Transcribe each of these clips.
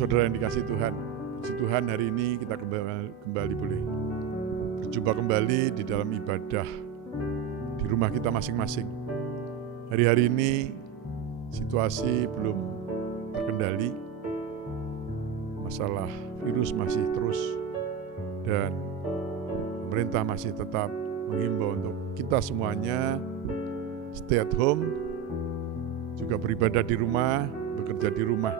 saudara yang dikasih Tuhan, puji Tuhan hari ini kita kembali boleh berjumpa kembali di dalam ibadah di rumah kita masing-masing. Hari-hari ini situasi belum terkendali, masalah virus masih terus dan pemerintah masih tetap menghimbau untuk kita semuanya stay at home, juga beribadah di rumah, bekerja di rumah.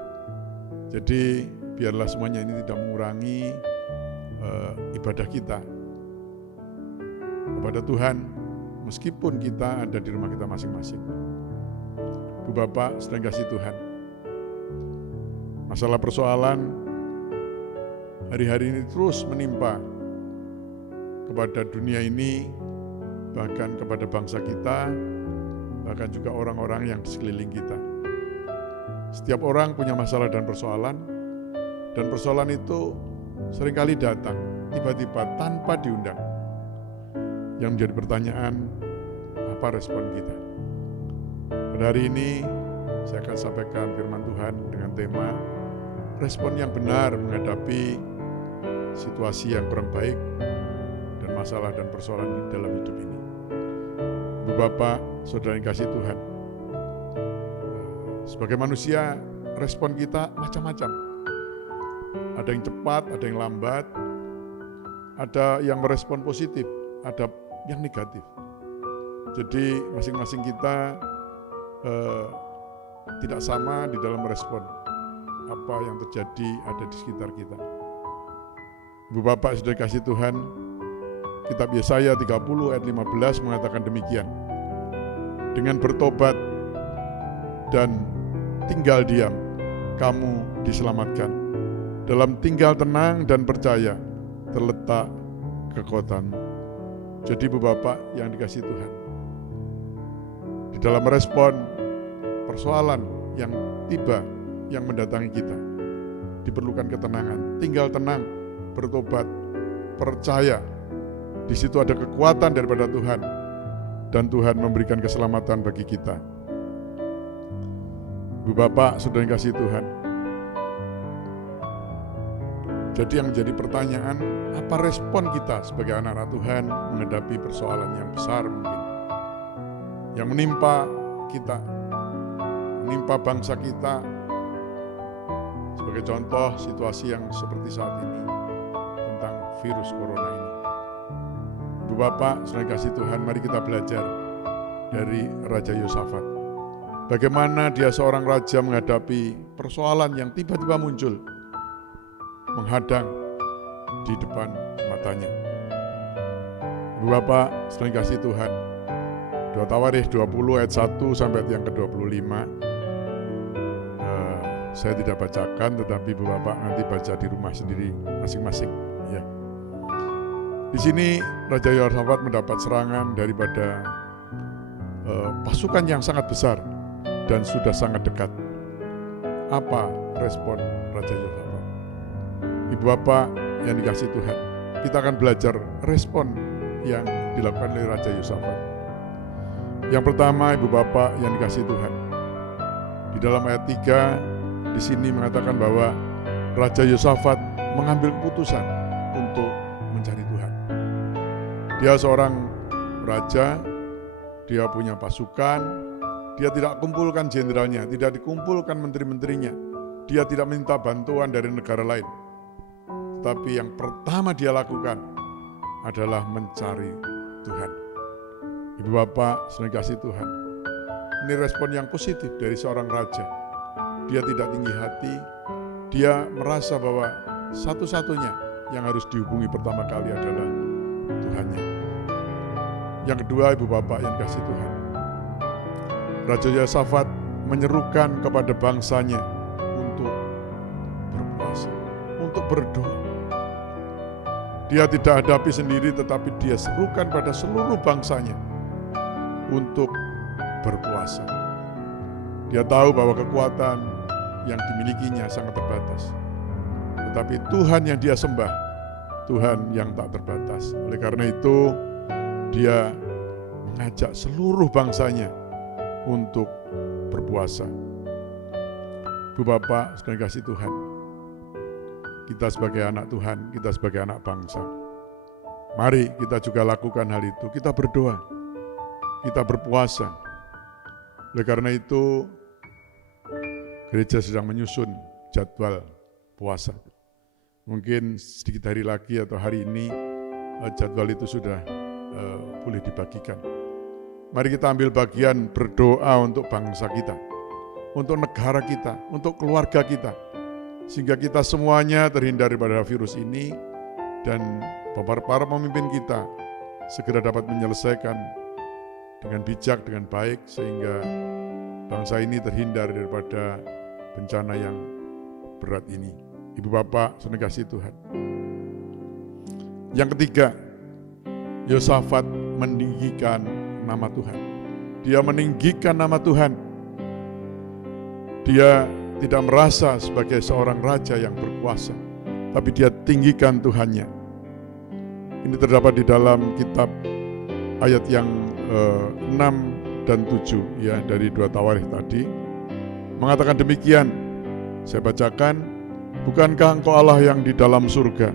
Jadi biarlah semuanya ini tidak mengurangi ibadah kita kepada Tuhan, meskipun kita ada di rumah kita masing-masing. Ibu Bapak, sedang kasih Tuhan, masalah persoalan hari-hari ini terus menimpa kepada dunia ini, bahkan kepada bangsa kita, bahkan juga orang-orang yang di sekeliling kita. Setiap orang punya masalah dan persoalan itu seringkali datang tiba-tiba tanpa diundang. Yang menjadi pertanyaan, apa respon kita? Pada hari ini saya akan sampaikan firman Tuhan dengan tema respon yang benar menghadapi situasi yang kurang baik dan masalah dan persoalan di dalam hidup ini. Ibu Bapak, saudara yang kasih Tuhan, sebagai manusia, respon kita macam-macam. Ada yang cepat, ada yang lambat, ada yang merespon positif, ada yang negatif. Jadi masing-masing kita tidak sama di dalam merespon apa yang terjadi ada di sekitar kita. Ibu Bapak sudah kasih Tuhan, kitab Yesaya 30 ayat 15 mengatakan demikian. Dengan bertobat dan tinggal diam, kamu diselamatkan. Dalam tinggal tenang dan percaya, terletak kekuatanmu. Jadi Ibu Bapak yang dikasih Tuhan, di dalam respon persoalan yang tiba, yang mendatangi kita, diperlukan ketenangan. Tinggal tenang, bertobat, percaya. Di situ ada kekuatan daripada Tuhan, dan Tuhan memberikan keselamatan bagi kita. Ibu Bapak, saudara yang kasih Tuhan. Jadi yang menjadi pertanyaan, apa respon kita sebagai anak-anak Tuhan menghadapi persoalan yang besar mungkin, yang menimpa kita, menimpa bangsa kita. Sebagai contoh situasi yang seperti saat ini tentang virus corona ini. Ibu Bapak, saudara yang kasih Tuhan, mari kita belajar dari Raja Yosafat. Bagaimana dia seorang raja menghadapi persoalan yang tiba-tiba muncul, menghadang di depan matanya. Ibu Bapak, sering kasih Tuhan, 2 Tawarikh 20 ayat 1 sampai yang ke-25. Saya tidak bacakan, tetapi Ibu Bapak nanti baca di rumah sendiri masing-masing. Ya. Di sini Raja Yosafat mendapat serangan daripada pasukan yang sangat besar dan sudah sangat dekat. Apa respon Raja Yosafat? Ibu Bapak yang dikasih Tuhan, kita akan belajar respon yang dilakukan oleh Raja Yosafat. Yang pertama, Ibu Bapak yang dikasih Tuhan, di dalam ayat 3 di sini mengatakan bahwa Raja Yosafat mengambil keputusan untuk mencari Tuhan. Dia seorang raja, dia punya pasukan, dia tidak kumpulkan jenderalnya, tidak dikumpulkan menteri-menterinya, dia tidak minta bantuan dari negara lain. Tapi yang pertama dia lakukan adalah mencari Tuhan. Ibu Bapak, saudara kasih Tuhan, ini respon yang positif dari seorang raja. Dia tidak tinggi hati, dia merasa bahwa satu-satunya yang harus dihubungi pertama kali adalah Tuhannya. Yang kedua, Ibu Bapak yang dikasih Tuhan, Raja Yosafat menyerukan kepada bangsanya untuk berpuasa, untuk berdoa. Dia tidak hadapi sendiri, tetapi dia serukan pada seluruh bangsanya untuk berpuasa. Dia tahu bahwa kekuatan yang dimilikinya sangat terbatas. Tetapi Tuhan yang dia sembah, Tuhan yang tak terbatas. Oleh karena itu, dia mengajak seluruh bangsanya untuk berpuasa. Ibu Bapak, saudara kasih Tuhan, kita sebagai anak Tuhan, kita sebagai anak bangsa. Mari kita juga lakukan hal itu, kita berdoa, kita berpuasa. Oleh karena itu, gereja sedang menyusun jadwal puasa. Mungkin sedikit hari lagi atau hari ini jadwal itu sudah boleh dibagikan. Mari kita ambil bagian berdoa untuk bangsa kita, untuk negara kita, untuk keluarga kita, sehingga kita semuanya terhindar daripada virus ini dan para pemimpin kita segera dapat menyelesaikan dengan bijak, dengan baik, sehingga bangsa ini terhindar daripada bencana yang berat ini. Ibu Bapak, saudara kasih Tuhan. Yang ketiga, Yosafat meninggikan nama Tuhan. Dia meninggikan nama Tuhan. Dia tidak merasa sebagai seorang raja yang berkuasa, tapi dia tinggikan Tuhannya. Ini terdapat di dalam kitab ayat yang 6 dan 7 ya, dari 2 Tawarikh tadi. Mengatakan demikian, saya bacakan, bukankah engkau Allah yang di dalam surga?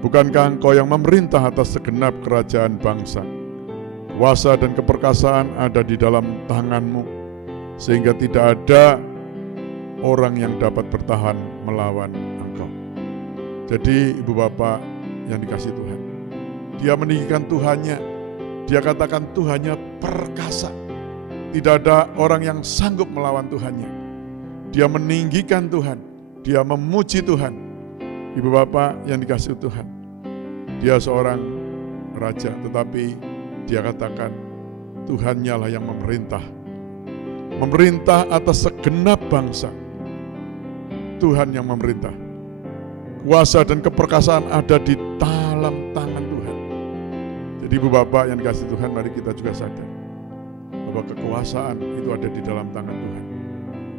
Bukankah engkau yang memerintah atas segenap kerajaan bangsa? Kuasa dan keperkasaan ada di dalam tanganmu, sehingga tidak ada orang yang dapat bertahan melawan engkau. Jadi ibu bapak yang dikasih Tuhan, dia meninggikan Tuhannya, dia katakan Tuhannya perkasa. Tidak ada orang yang sanggup melawan Tuhannya. Dia meninggikan Tuhan, dia memuji Tuhan. Ibu bapak yang dikasih Tuhan, dia seorang raja, tetapi dia katakan Tuhannya lah yang memerintah. Memerintah atas segenap bangsa. Tuhan yang memerintah. Kuasa dan keperkasaan ada di dalam tangan Tuhan. Jadi ibu bapak yang dikasih Tuhan, mari kita juga sadar bahwa kekuasaan itu ada di dalam tangan Tuhan.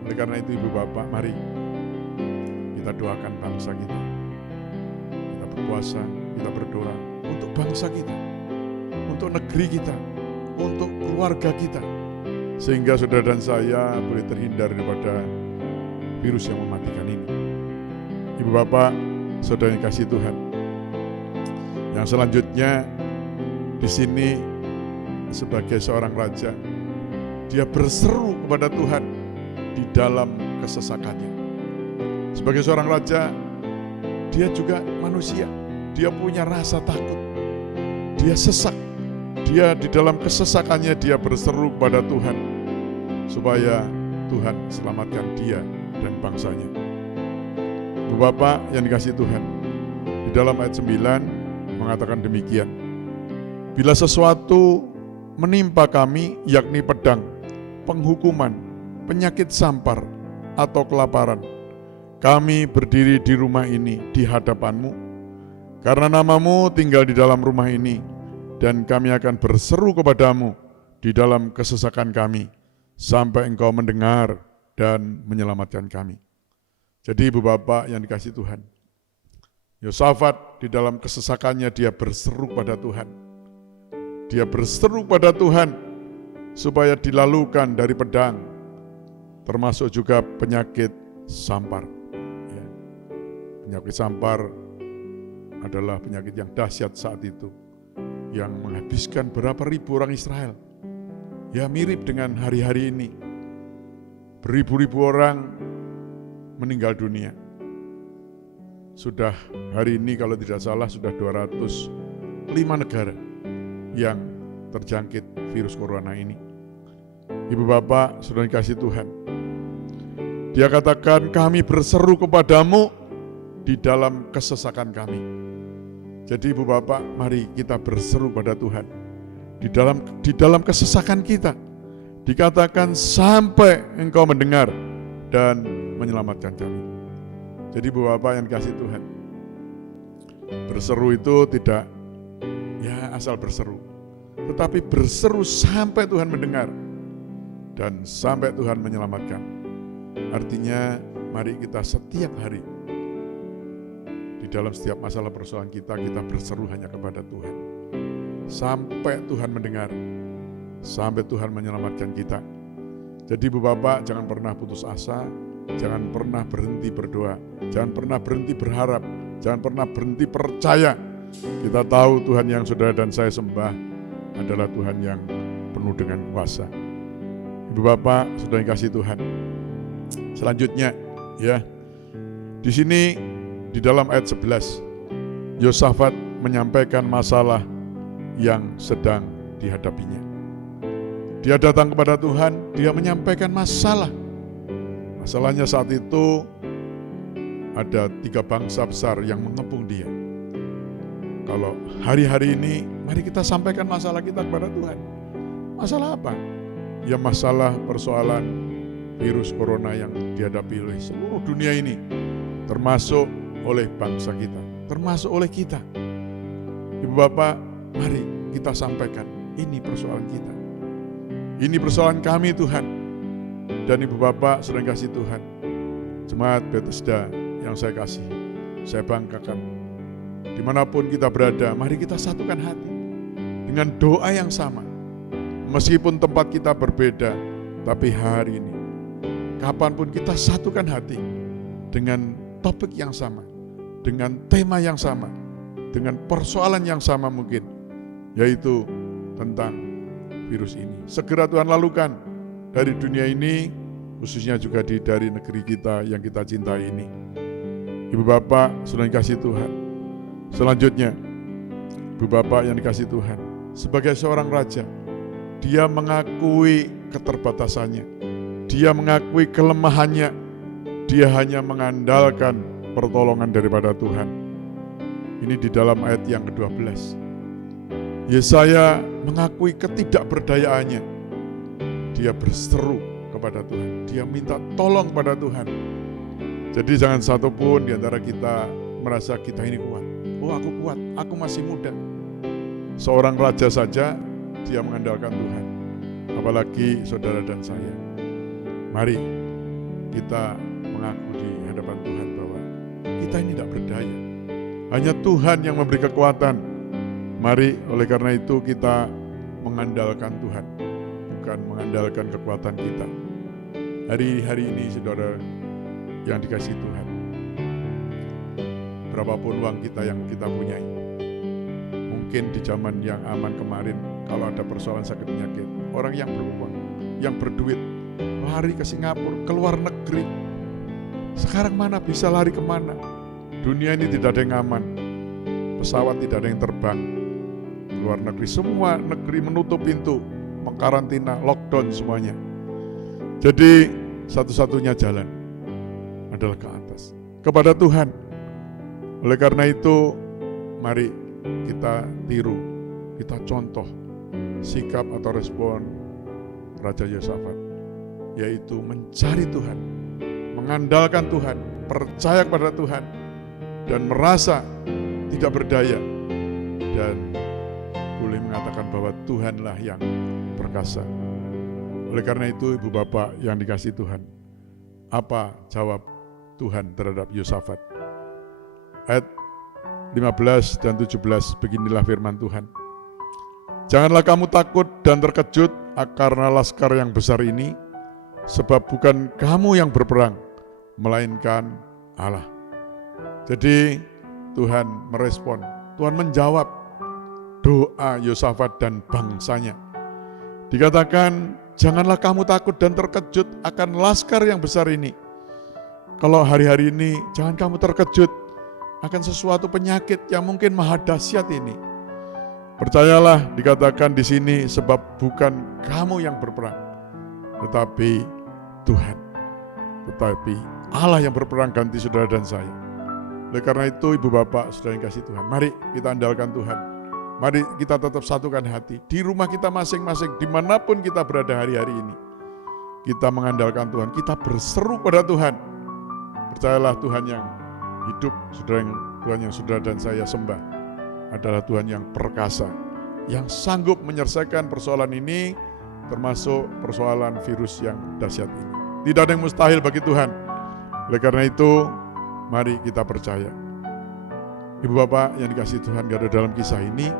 Oleh karena itu ibu bapak, mari kita doakan bangsa kita. Kita berpuasa, kita berdoa untuk bangsa kita, untuk negeri kita, untuk keluarga kita, sehingga saudara dan saya boleh terhindar daripada virus yang mematikan ini. Ibu bapak, saudara yang kasih Tuhan, yang selanjutnya di sini sebagai seorang raja, dia berseru kepada Tuhan di dalam kesesakannya. Sebagai seorang raja, dia juga manusia, dia punya rasa takut, dia sesak, dia di dalam kesesakannya dia berseru kepada Tuhan supaya Tuhan selamatkan dia dan bangsanya. Ibu bapak yang dikasih Tuhan, di dalam ayat 9 mengatakan demikian, bila sesuatu menimpa kami, yakni pedang, penghukuman, penyakit sampar, atau kelaparan, kami berdiri di rumah ini di hadapanmu, karena namamu tinggal di dalam rumah ini, dan kami akan berseru kepadamu di dalam kesesakan kami, sampai engkau mendengar dan menyelamatkan kami. Jadi ibu bapak yang dikasih Tuhan, Yosafat di dalam kesesakannya dia berseru pada Tuhan. Dia berseru pada Tuhan supaya dilalukan dari pedang, termasuk juga penyakit sampar. Ya. Penyakit sampar adalah penyakit yang dahsyat saat itu, yang menghabiskan berapa ribu orang Israel. Ya, mirip dengan hari-hari ini. Beribu-ribu orang meninggal dunia. Sudah hari ini kalau tidak salah sudah 205 negara yang terjangkit virus corona ini. Ibu bapak, saudara kasih Tuhan, dia katakan kami berseru kepadamu di dalam kesesakan kami. Jadi ibu bapak, mari kita berseru pada Tuhan di dalam kesesakan kita. Dikatakan sampai engkau mendengar dan menyelamatkan kami. Jadi ibu bapak yang dikasih Tuhan, berseru itu tidak ya asal berseru, tetapi berseru sampai Tuhan mendengar dan sampai Tuhan menyelamatkan. Artinya mari kita setiap hari di dalam setiap masalah persoalan kita berseru hanya kepada Tuhan sampai Tuhan mendengar, sampai Tuhan menyelamatkan kita. Jadi ibu bapak jangan pernah putus asa, Jangan pernah berhenti berdoa, jangan pernah berhenti berharap, jangan pernah berhenti percaya. Kita tahu Tuhan yang saudara dan saya sembah adalah Tuhan yang penuh dengan kuasa. Ibu Bapak, saudara yang kasih Tuhan. Selanjutnya, ya, di sini di dalam ayat 11, Yosafat menyampaikan masalah yang sedang dihadapinya. Dia datang kepada Tuhan, dia menyampaikan masalah. Masalahnya saat itu ada 3 bangsa besar yang mengepung dia. Kalau hari-hari ini, mari kita sampaikan masalah kita kepada Tuhan. Masalah apa? Ya masalah persoalan virus corona yang dihadapi oleh seluruh dunia ini, termasuk oleh bangsa kita, termasuk oleh kita. Ibu Bapak, mari kita sampaikan, ini persoalan kita. Ini persoalan kami Tuhan. Dan Ibu Bapak, saudara kasih Tuhan, Jemaat Bethesda yang saya kasih, saya banggakan. Dimanapun kita berada, mari kita satukan hati dengan doa yang sama. Meskipun tempat kita berbeda, tapi hari ini, kapanpun kita satukan hati dengan topik yang sama, dengan tema yang sama, dengan persoalan yang sama mungkin, yaitu tentang virus ini. Segera Tuhan lalukan dari dunia ini, khususnya juga dari negeri kita yang kita cintai ini. Ibu Bapak, saudara yang dikasih Tuhan. Selanjutnya, Ibu Bapak yang dikasih Tuhan, sebagai seorang raja, dia mengakui keterbatasannya, dia mengakui kelemahannya, dia hanya mengandalkan pertolongan daripada Tuhan. Ini di dalam ayat yang ke-12. Yesaya mengakui ketidakberdayaannya. Dia berseru kepada Tuhan, dia minta tolong pada Tuhan. Jadi jangan satupun di antara kita merasa kita ini kuat. Oh, aku kuat, aku masih muda. Seorang raja saja dia mengandalkan Tuhan, apalagi saudara dan saya. Mari kita mengaku di hadapan Tuhan bahwa kita ini tidak berdaya. Hanya Tuhan yang memberi kekuatan. Mari oleh karena itu kita mengandalkan Tuhan, bukan mengandalkan kekuatan kita. Hari-hari ini saudara yang dikasih Tuhan, berapapun uang kita yang kita punyai, mungkin di zaman yang aman kemarin, kalau ada persoalan sakit penyakit, orang yang beruang, yang berduit, lari ke Singapura, ke luar negeri. Sekarang mana bisa lari kemana? Dunia ini tidak ada yang aman, pesawat tidak ada yang terbang, luar negeri, semua negeri menutup pintu, mengkarantina, lockdown semuanya. Jadi satu-satunya jalan adalah ke atas, kepada Tuhan. Oleh karena itu, mari kita tiru, kita contoh sikap atau respon Raja Yosafat, yaitu mencari Tuhan, mengandalkan Tuhan, percaya kepada Tuhan, dan merasa tidak berdaya, dan boleh mengatakan bahwa Tuhanlah yang perkasa. Oleh karena itu, Ibu Bapak yang dikasih Tuhan, apa jawab Tuhan terhadap Yosafat? Ayat 15 dan 17, beginilah firman Tuhan. Janganlah kamu takut dan terkejut karena laskar yang besar ini, sebab bukan kamu yang berperang, melainkan Allah. Jadi Tuhan merespon, Tuhan menjawab doa Yosafat dan bangsanya. Dikatakan, janganlah kamu takut dan terkejut akan laskar yang besar ini. Kalau hari-hari ini, jangan kamu terkejut akan sesuatu penyakit yang mungkin maha dahsyat ini. Percayalah, dikatakan di sini, sebab bukan kamu yang berperang, tetapi Tuhan. Tetapi Allah yang berperang ganti saudara dan saya. Oleh karena itu, Ibu Bapak, saudara yang kasih Tuhan, mari kita andalkan Tuhan. Mari kita tetap satukan hati di rumah kita masing-masing, dimanapun kita berada hari-hari ini. Kita mengandalkan Tuhan, kita berseru pada Tuhan. Percayalah, Tuhan yang hidup, Tuhan yang saudara dan saya sembah adalah Tuhan yang perkasa, yang sanggup menyelesaikan persoalan ini, termasuk persoalan virus yang dahsyat ini. Tidak ada yang mustahil bagi Tuhan. Oleh karena itu, mari kita percaya. Ibu Bapak yang dikasih Tuhan, gak ada dalam kisah ini,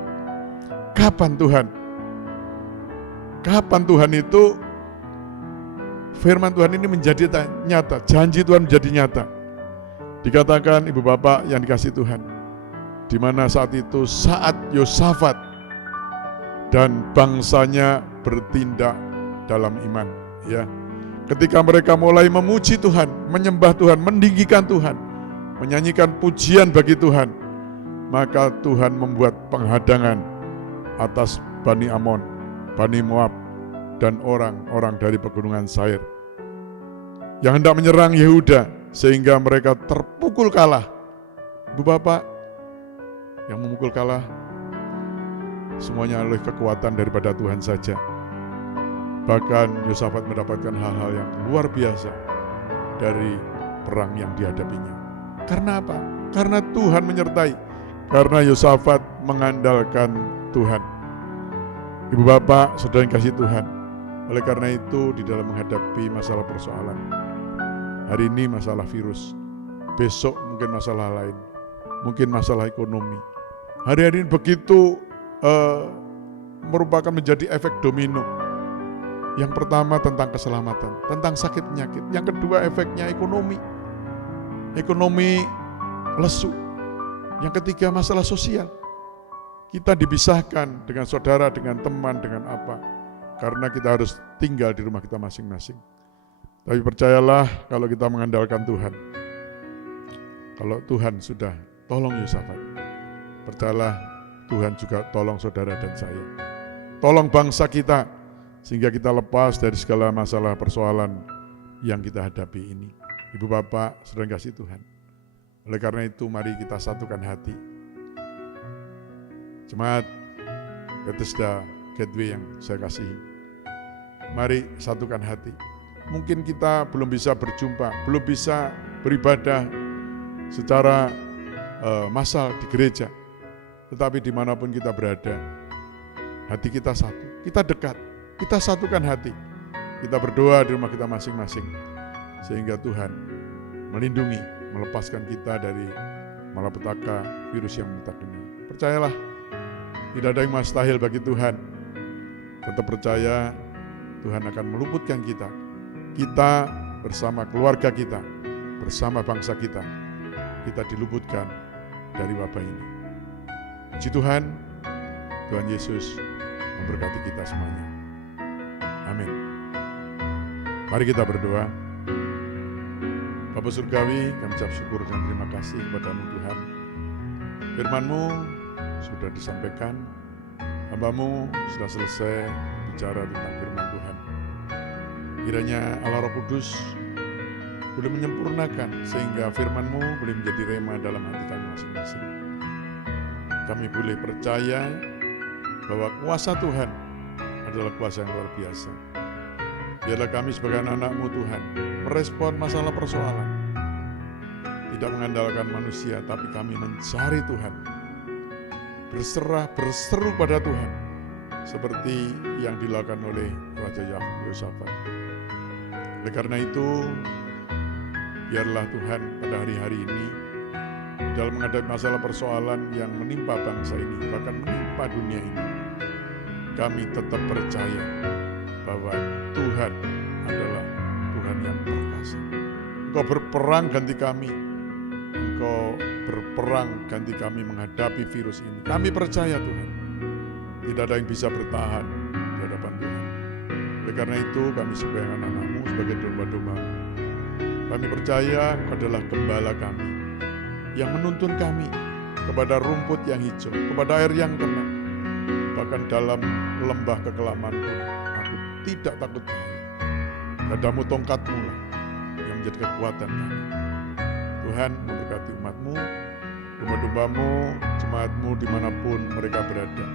kapan Tuhan itu firman Tuhan ini menjadi nyata, janji Tuhan menjadi nyata. Dikatakan ibu bapak yang dikasihi Tuhan, di mana saat itu saat Yosafat dan bangsanya bertindak dalam iman, ya. Ketika mereka mulai memuji Tuhan, menyembah Tuhan, meninggikan Tuhan, menyanyikan pujian bagi Tuhan, maka Tuhan membuat penghadangan atas Bani Amon, Bani Moab, dan orang-orang dari pegunungan Sair yang hendak menyerang Yehuda, sehingga mereka terpukul kalah. Ibu bapak, yang memukul kalah semuanya oleh kekuatan daripada Tuhan saja. Bahkan Yosafat mendapatkan hal-hal yang luar biasa dari perang yang dihadapinya. Karena apa? Karena Tuhan menyertai. Karena Yosafat mengandalkan Tuhan. Ibu bapak, saudara yang kasih Tuhan, oleh karena itu di dalam menghadapi masalah persoalan, hari ini masalah virus, besok mungkin masalah lain, mungkin masalah ekonomi. Hari-hari ini begitu merupakan menjadi efek domino. Yang pertama tentang keselamatan, tentang sakit penyakit. Yang kedua efeknya ekonomi. Ekonomi lesu. Yang ketiga masalah sosial. Kita dipisahkan dengan saudara, dengan teman, dengan apa. Karena kita harus tinggal di rumah kita masing-masing. Tapi percayalah kalau kita mengandalkan Tuhan. Kalau Tuhan sudah tolong Yosafat, percayalah Tuhan juga tolong saudara dan saya. Tolong bangsa kita, sehingga kita lepas dari segala masalah persoalan yang kita hadapi ini. Ibu bapak, saudara kasih Tuhan. Oleh karena itu mari kita satukan hati. Jemaat Bethesda Gateway yang saya kasihi, mari satukan hati. Mungkin kita belum bisa berjumpa, belum bisa beribadah secara massal di gereja, tetapi dimanapun kita berada, hati kita satu, kita dekat, kita satukan hati, kita berdoa di rumah kita masing-masing, sehingga Tuhan melindungi, melepaskan kita dari malapetaka virus yang memutak ini. Percayalah, tidak ada yang mustahil bagi Tuhan. Tetap percaya Tuhan akan meluputkan kita. Kita bersama keluarga kita, bersama bangsa kita, kita diluputkan dari wabah ini. Puji Tuhan, Tuhan Yesus memberkati kita semuanya. Amin. Mari kita berdoa. Bapa Surgawi, kami ucap syukur dan terima kasih kepada-Mu Tuhan. Firman-Mu sudah disampaikan, hamba-Mu sudah selesai bicara tentang firman Tuhan. Kiranya Allah Roh Kudus boleh menyempurnakan sehingga firman-Mu boleh menjadi rema dalam hati kami masing-masing. Kami boleh percaya bahwa kuasa Tuhan adalah kuasa yang luar biasa. Biarlah kami sebagai anak-anak-Mu Tuhan merespon masalah persoalan, tidak mengandalkan manusia, tapi kami mencari Tuhan, berserah, berseru pada Tuhan, seperti yang dilakukan oleh Raja Yosafat. Oleh karena itu, biarlah Tuhan pada hari-hari ini, di dalam menghadapi masalah persoalan yang menimpa bangsa ini, bahkan menimpa dunia ini, kami tetap percaya bahwa Tuhan adalah Tuhan yang perkasa. Engkau berperang ganti kami, Engkau berperang ganti kami menghadapi virus ini. Kami percaya Tuhan, tidak ada yang bisa bertahan di hadapan Tuhan. Oleh karena itu kami sebagai anak-anak-Mu, sebagai domba-domba-Mu, kami percaya Engkau adalah gembala kami, yang menuntun kami kepada rumput yang hijau, kepada air yang tenang. Bahkan dalam lembah kekelaman pun aku tidak takut bahaya. Gadamu, tongkat-Mu lah yang menjadi kekuatan kami. Tuhan memberkati umat-Mu, domba-domba-Mu, jemaat-Mu dimanapun mereka berada.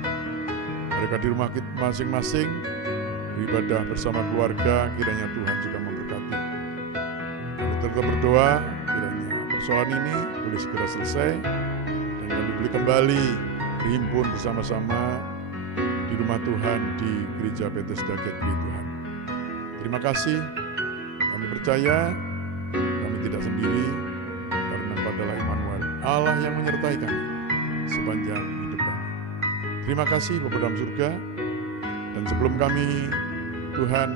Mereka di rumah kita masing-masing, beribadah bersama keluarga, kiranya Tuhan juga memberkati. Kami tetap berdoa, kiranya persoalan ini boleh segera selesai, dan kami boleh kembali berhimpun bersama-sama di rumah Tuhan, di Gereja Bethesda Gateway Tuhan. Terima kasih, kami percaya kami tidak sendiri, karena Engkau adalah Immanuel, Allah yang menyertai kami sepanjang hidup kami. Terima kasih Bapa dalam surga, dan sebelum kami Tuhan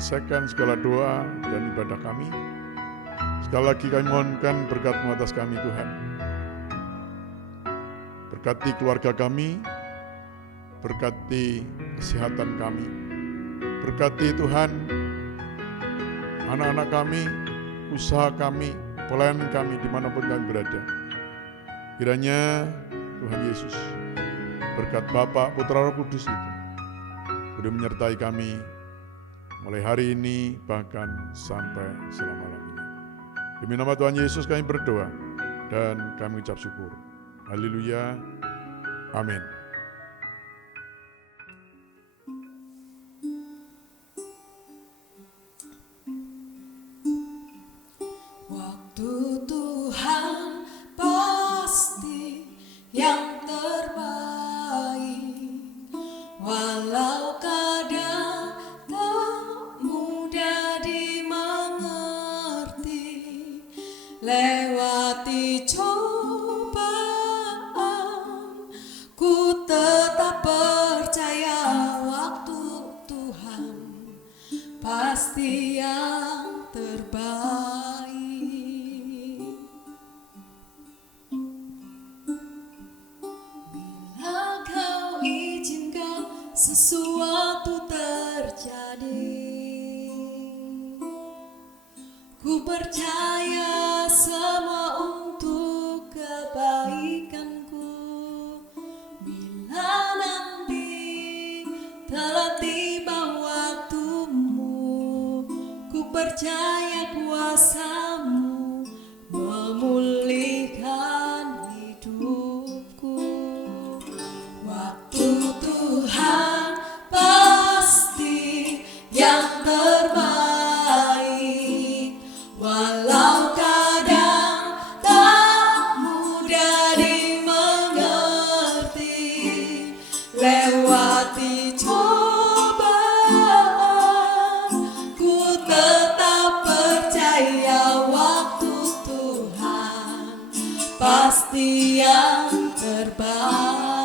menyelesaikan segala doa dan ibadah kami. Sekali lagi kami mohonkan berkat-Mu atas kami Tuhan. Berkati keluarga kami, berkati kesehatan kami, berkati Tuhan anak-anak kami, usaha kami, pelayanan kami dimanapun kami berada. Kiranya Tuhan Yesus, berkat Bapa, Putra, Roh Kudus itu boleh menyertai kami mulai hari ini bahkan sampai selama-lamanya. Demi nama Tuhan Yesus kami berdoa dan kami ucap syukur. Haleluya. Amin. Waktu Tuhan pasti yang terbaik, walau kadang tak mudah dimengerti. Lewati cobaan, ku tetap percaya waktu Tuhan pasti yang terbaik. Bila kau izinkan sesuatu terjadi, ku percaya semua untuk kebaikanku. Bila nanti telah tiba waktumu, ku percaya kuasa-Mu memulihkan hidupku. Waktu Tuhan pasti yang terbaik, walau kadang tak mudah dimengerti. Lewati cobaan, ku tetap percaya waktu Tuhan pasti yang terbaik.